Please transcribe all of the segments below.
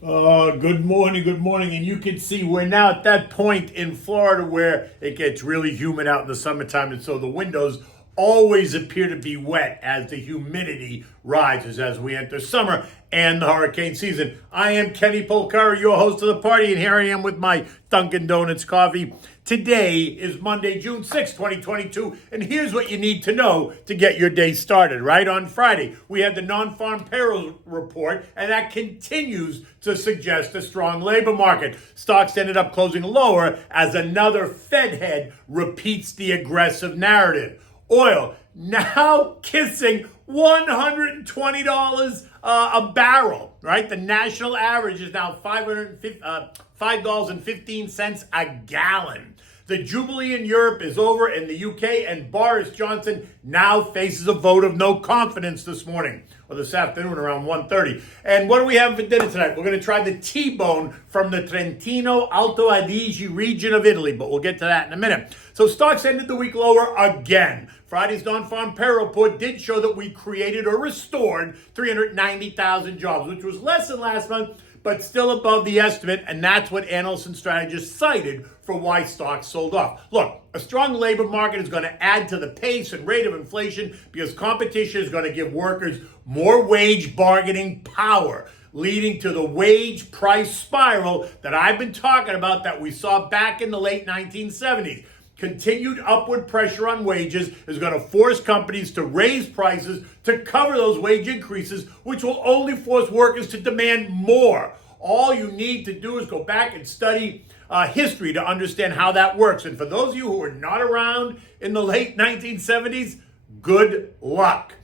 Good morning, good morning. And you can see we're now at that point in Florida where it gets really humid out in the summertime. And so the windows always appear to be wet as the humidity rises as we enter summer and the hurricane season. I am Kenny Polcari, your host of the party, and here I am with my Dunkin' Donuts coffee. Today is Monday, June 6, 2022, and here's what you need to know to get your day started, right? On Friday, we had the non-farm payroll report, and that continues to suggest a strong labor market. Stocks ended up closing lower as another Fed head repeats the aggressive narrative. Oil now kissing $120 a barrel, right? The national average is now $5.15 a gallon. The Jubilee in Europe is over in the UK, and Boris Johnson now faces a vote of no confidence this morning, or this afternoon around 1:30. And what do we have for dinner tonight? We're going to try the T-bone from the Trentino Alto Adige region of Italy, but we'll get to that in a minute. So stocks ended the week lower again. Friday's non-farm payroll report did show that we created or restored 390,000 jobs, which was less than last month, but still above the estimate, and that's what analysts and strategists cited for why stocks sold off. Look, a strong labor market is going to add to the pace and rate of inflation because competition is going to give workers more wage bargaining power, leading to the wage price spiral that I've been talking about that we saw back in the late 1970s. Continued upward pressure on wages is going to force companies to raise prices to cover those wage increases, which will only force workers to demand more. All you need to do is go back and study history to understand how that works. And for those of you who were not around in the late 1970s, good luck.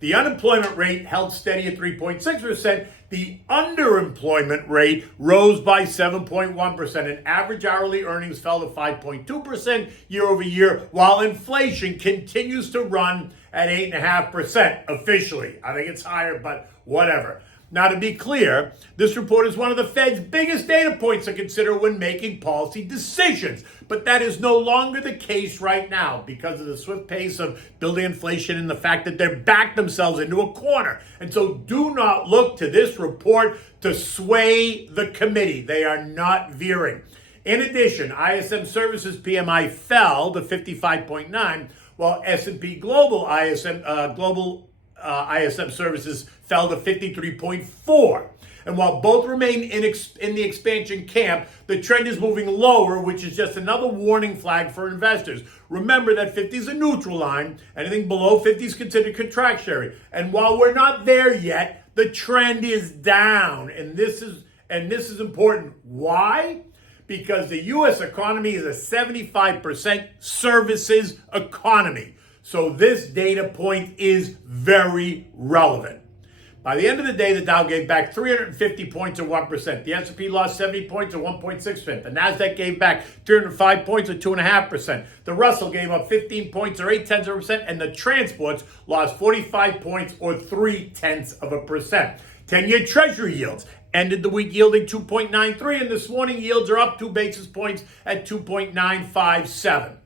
The unemployment rate held steady at 3.6%. The underemployment rate rose by 7.1%, and average hourly earnings fell to 5.2% year over year, while inflation continues to run at 8.5% officially. I think it's higher, but whatever. Now, to be clear, this report is one of the Fed's biggest data points to consider when making policy decisions. But that is no longer the case right now because of the swift pace of building inflation and the fact that they've backed themselves into a corner. And so do not look to this report to sway the committee. They are not veering. In addition, ISM Services PMI fell to 55.9, while S&P Global ISM Services fell to 53.4. And while both remain in the expansion camp, the trend is moving lower, which is just another warning flag for investors. Remember that 50 is a neutral line. Anything below 50 is considered contractionary. And while we're not there yet, the trend is down. And this is important. Why? Because the U.S. economy is a 75% services economy. So this data point is very relevant. By the end of the day, the Dow gave back 350 points or 1%. The S&P lost 70 points or 1.6%. The Nasdaq gave back 305 points or 2.5%. The Russell gave up 15 points or 0.8%, and the transports lost 45 points or 0.3%. 10-year Treasury yields ended the week yielding 2.93, and this morning yields are up 2 basis points at 2.957.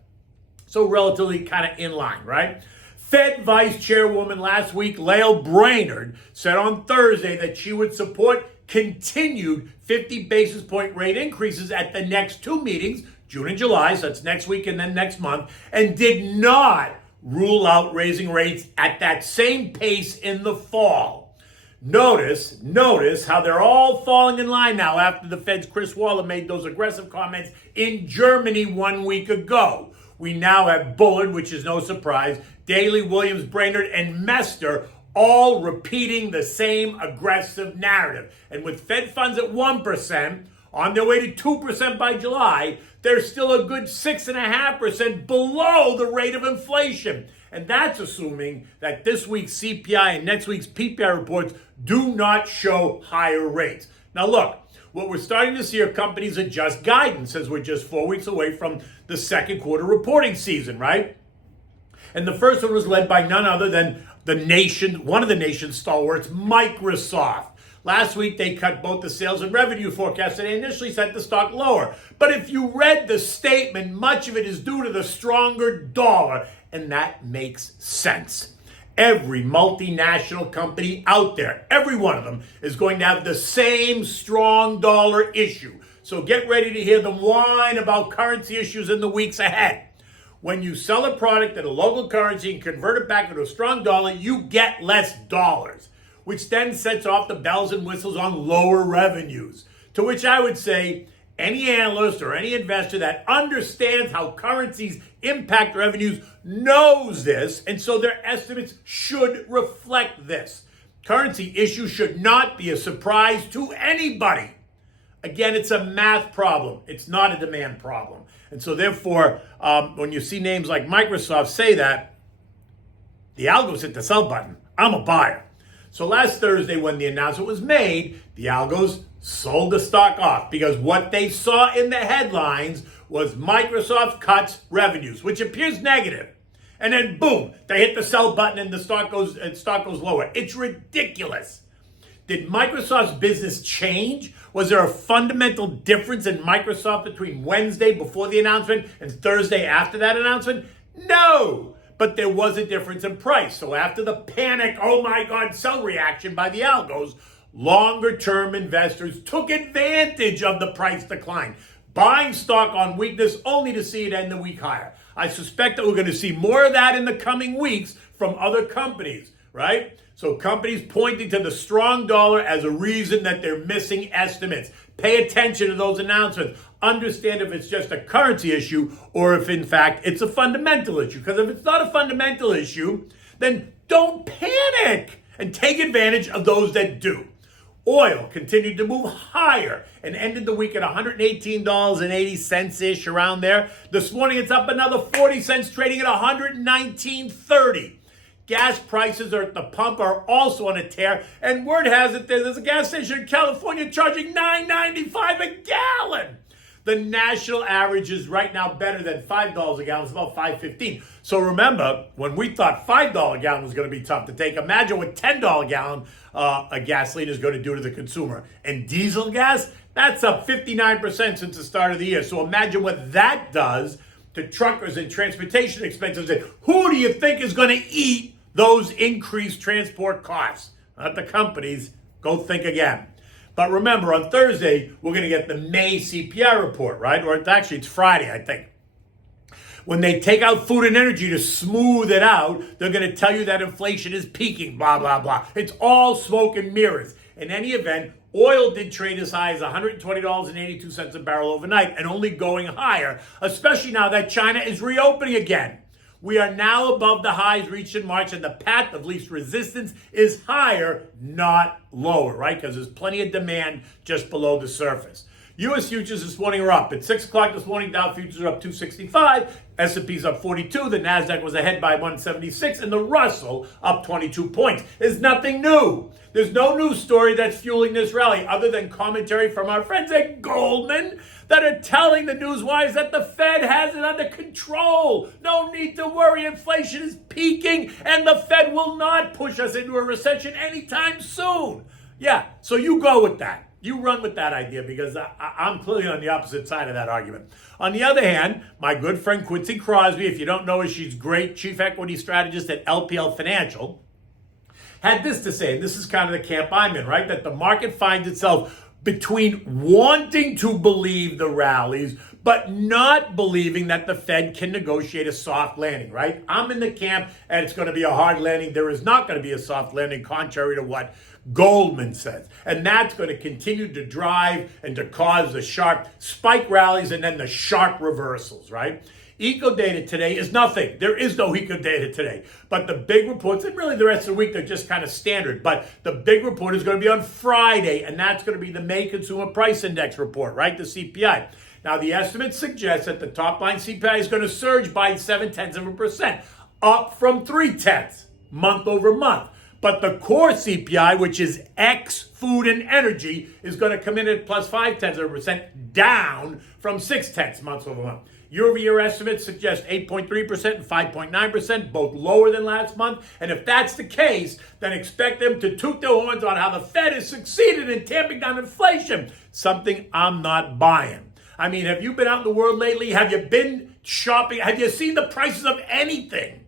So relatively kind of in line, right? Fed Vice Chairwoman last week, Lael Brainard, said on Thursday that she would support continued 50 basis point rate increases at the next two meetings, June and July, so that's next week and then next month, and did not rule out raising rates at that same pace in the fall. Notice how they're all falling in line now after the Fed's Chris Waller made those aggressive comments in Germany 1 week ago. We now have Bullard, which is no surprise, Daly, Williams, Brainard, and Mester all repeating the same aggressive narrative. And with Fed funds at 1%, on their way to 2% by July, they're still a good 6.5% below the rate of inflation. And that's assuming that this week's CPI and next week's PPI reports do not show higher rates. Now look, what we're starting to see are companies adjust guidance as we're just 4 weeks away from the second quarter reporting season, right? And the first one was led by none other than one of the nation's stalwarts, Microsoft. Last week, they cut both the sales and revenue forecasts, and they initially set the stock lower. But if you read the statement, much of it is due to the stronger dollar, and that makes sense. Every multinational company out there, every one of them is going to have the same strong dollar issue. So get ready to hear them whine about currency issues in the weeks ahead. When you sell a product in a local currency and convert it back into a strong dollar, you get less dollars, which then sets off the bells and whistles on lower revenues. To which I would say, any analyst or any investor that understands how currencies impact revenues knows this, and so their estimates should reflect this. Currency issues should not be a surprise to anybody. Again, it's a math problem. It's not a demand problem. And so therefore, when you see names like Microsoft say that, the algos hit the sell button. I'm a buyer. So last Thursday when the announcement was made, the algos sold the stock off because what they saw in the headlines was Microsoft cuts revenues, which appears negative. And then boom, they hit the sell button and the stock goes lower. It's ridiculous. Did Microsoft's business change? Was there a fundamental difference in Microsoft between Wednesday before the announcement and Thursday after that announcement? No. But there was a difference in price. So after the panic, oh my God, sell reaction by the algos, longer-term investors took advantage of the price decline, buying stock on weakness only to see it end the week higher. I suspect that we're going to see more of that in the coming weeks from other companies, right? So companies pointing to the strong dollar as a reason that they're missing estimates. Pay attention to those announcements. Understand if it's just a currency issue or if, in fact, it's a fundamental issue. Because if it's not a fundamental issue, then don't panic and take advantage of those that do. Oil continued to move higher and ended the week at $118.80-ish, around there. This morning, it's up another 40 cents, trading at $119.30. Gas prices at the pump are also on a tear, and word has it there's a gas station in California charging $9.95 a gallon. The national average is right now better than $5 a gallon. It's about $5.15. So remember, when we thought $5 a gallon was going to be tough to take, imagine what $10 a gallon a gasoline is going to do to the consumer. And diesel gas, that's up 59% since the start of the year. So imagine what that does to truckers and transportation expenses. And who do you think is going to eat those increased transport costs? Not the companies. Go think again. But remember, on Thursday, we're going to get the May CPI report, right? Or it's Friday, I think. When they take out food and energy to smooth it out, they're going to tell you that inflation is peaking, blah, blah, blah. It's all smoke and mirrors. In any event, oil did trade as high as $120.82 a barrel overnight and only going higher, especially now that China is reopening again. We are now above the highs reached in March, and the path of least resistance is higher, not lower, right? Because there's plenty of demand just below the surface. U.S. futures this morning are up. At 6 o'clock this morning, Dow futures are up 265, S&P's up 42, the NASDAQ was ahead by 176, and the Russell up 22 points. There's nothing new. There's no news story that's fueling this rally other than commentary from our friends at Goldman that are telling the newswires that the Fed has it under control. No need to worry. Inflation is peaking, and the Fed will not push us into a recession anytime soon. Yeah, so you go with that. You run with that idea because I'm clearly on the opposite side of that argument. On the other hand, my good friend Quincy Crosby, if you don't know her, she's great, chief equity strategist at LPL Financial, had this to say, and this is kind of the camp I'm in, right? That the market finds itself between wanting to believe the rallies, but not believing that the Fed can negotiate a soft landing, right? I'm in the camp, and it's going to be a hard landing. There is not going to be a soft landing, contrary to what Goldman says. And that's going to continue to drive and to cause the sharp spike rallies and then the sharp reversals, right? Eco data today is nothing. There is no eco data today. But the big reports, and really the rest of the week, they're just kind of standard. But the big report is going to be on Friday, and that's going to be the May Consumer Price Index report, right? The CPI. Now, the estimates suggest that the top line CPI is going to surge by 0.7%, up from 0.3 month over month. But the core CPI, which is X food and energy, is going to come in at plus 0.5%, down from 0.6 month over month. Year-over-year estimates suggest 8.3% and 5.9%, both lower than last month. And if that's the case, then expect them to toot their horns on how the Fed has succeeded in tamping down inflation, something I'm not buying. I mean, have you been out in the world lately? Have you been shopping? Have you seen the prices of anything?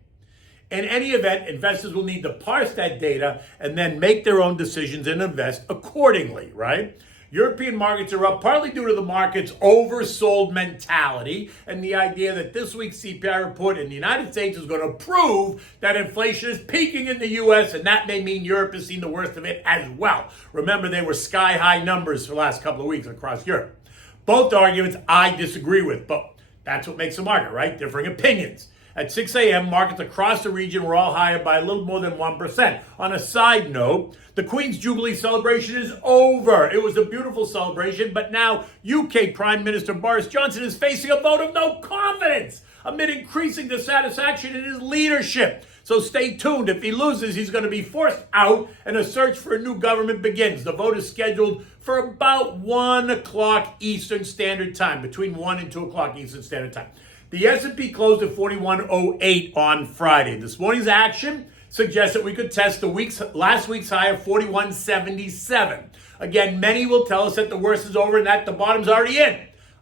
In any event, investors will need to parse that data and then make their own decisions and invest accordingly, right? European markets are up partly due to the market's oversold mentality and the idea that this week's CPI report in the United States is going to prove that inflation is peaking in the US, and that may mean Europe has seen the worst of it as well. Remember, they were sky-high numbers for the last couple of weeks across Europe. Both arguments I disagree with, but that's what makes a market, right? Differing opinions. At 6 a.m., markets across the region were all higher by a little more than 1%. On a side note, the Queen's Jubilee celebration is over. It was a beautiful celebration, but now UK Prime Minister Boris Johnson is facing a vote of no confidence amid increasing dissatisfaction in his leadership. So stay tuned. If he loses, he's going to be forced out and a search for a new government begins. The vote is scheduled for about 1 o'clock Eastern Standard Time, between 1 and 2 o'clock Eastern Standard Time. The S&P closed at 4108 on Friday. This morning's action suggests that we could test last week's high of 4177. Again, many will tell us that the worst is over and that the bottom's already in.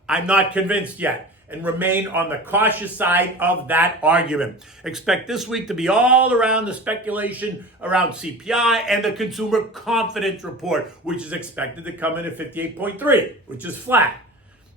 I'm not convinced yet and remain on the cautious side of that argument. Expect this week to be all around the speculation around CPI and the consumer confidence report, which is expected to come in at 58.3, which is flat,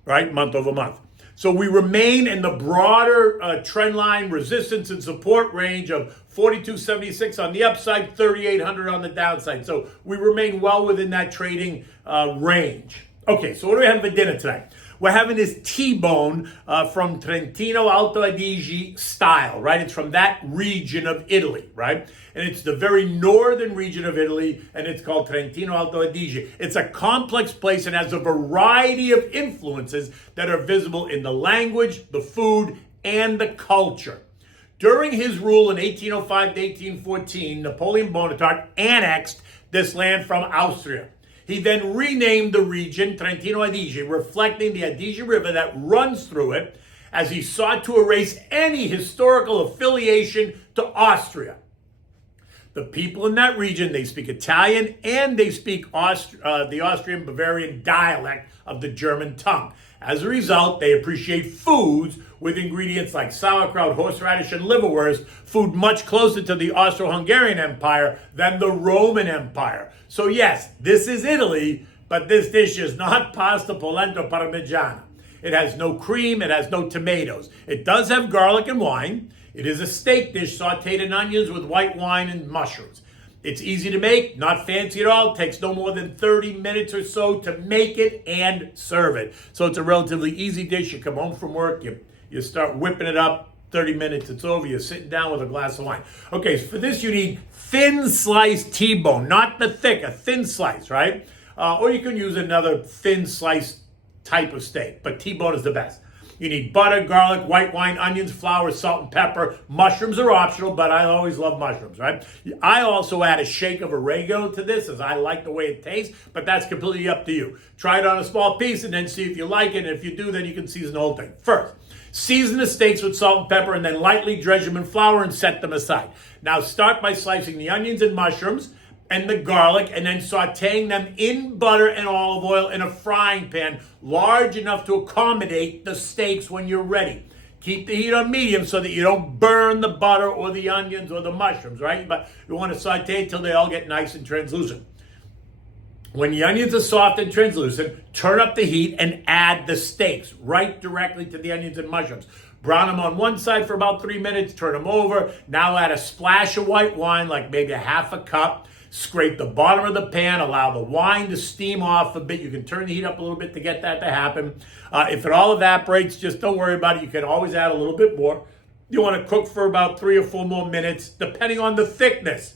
right, month over month. So we remain in the broader trend line resistance and support range of 4276 on the upside, 3800 on the downside. So we remain well within that trading range. Okay, so what do we have for dinner tonight? We're having this T-bone from Trentino Alto Adige style, right? It's from that region of Italy, right? And it's the very northern region of Italy, and it's called Trentino Alto Adige. It's a complex place and has a variety of influences that are visible in the language, the food, and the culture. During his rule in 1805 to 1814, Napoleon Bonaparte annexed this land from Austria. He then renamed the region Trentino Adige, reflecting the Adige River that runs through it, as he sought to erase any historical affiliation to Austria. The people in that region, they speak Italian and they speak the Austrian-Bavarian dialect of the German tongue. As a result, they appreciate foods with ingredients like sauerkraut, horseradish, and liverwurst, food much closer to the Austro-Hungarian Empire than the Roman Empire. So yes, this is Italy, but this dish is not pasta polenta parmigiana. It has no cream, it has no tomatoes. It does have garlic and wine. It is a steak dish sauteed in onions with white wine and mushrooms. It's easy to make, not fancy at all. It takes no more than 30 minutes or so to make it and serve it. So it's a relatively easy dish. You come home from work, you start whipping it up, 30 minutes, it's over. You're sitting down with a glass of wine. Okay, so for this you need thin sliced T-bone, not the thick, a thin slice, right? Or you can use another thin slice type of steak, but T-bone is the best. You need butter, garlic, white wine, onions, flour, salt, and pepper. Mushrooms are optional, but I always love mushrooms, right? I also add a shake of oregano to this, as I like the way it tastes, but that's completely up to you. Try it on a small piece and then see if you like it, and if you do, then you can season the whole thing. First, season the steaks with salt and pepper, and then lightly dredge them in flour and set them aside. Now start by slicing the onions and mushrooms and the garlic, and then sauteing them in butter and olive oil in a frying pan large enough to accommodate the steaks when you're ready. Keep the heat on medium so that you don't burn the butter or the onions or the mushrooms, right? But you want to saute until they all get nice and translucent. When the onions are soft and translucent, turn up the heat and add the steaks right directly to the onions and mushrooms. Brown them on one side for about 3 minutes, turn them over. Now add a splash of white wine, like maybe a half a cup. Scrape the bottom of the pan, allow the wine to steam off a bit. You can turn the heat up a little bit to get that to happen. If it all evaporates, just don't worry about it. You can always add a little bit more. You want to cook for about 3 or 4 more minutes, depending on the thickness.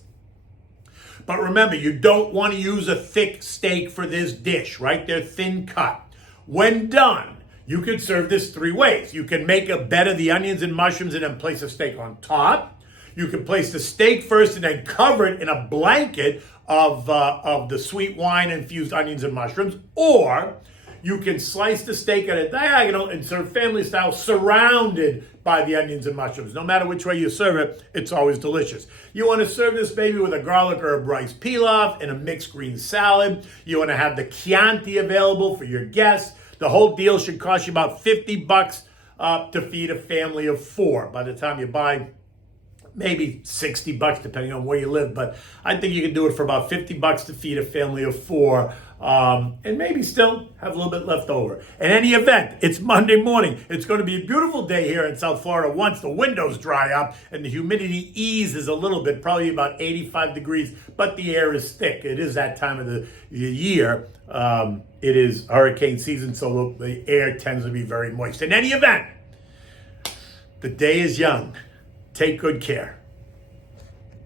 But remember, you don't want to use a thick steak for this dish, right? They're thin cut. When done, you can serve this 3 ways. You can make a bed of the onions and mushrooms and then place a steak on top. You can place the steak first and then cover it in a blanket of the sweet wine infused onions and mushrooms. Or you can slice the steak at a diagonal and serve family style surrounded by the onions and mushrooms. No matter which way you serve it, it's always delicious. You want to serve this baby with a garlic herb rice pilaf and a mixed green salad. You want to have the Chianti available for your guests. The whole deal should cost you about $50 to feed a family of 4 by the time you buy maybe $60 depending on where you live, but I think you can do it for about $50 to feed a family of 4, and maybe still have a little bit left over. In any event, it's Monday morning. It's going to be a beautiful day here in South Florida once the windows dry up and the humidity eases a little bit, probably about 85 degrees, but the air is thick. It is that time of the year. It is hurricane season, so the air tends to be very moist. In any event, the day is young. Take good care.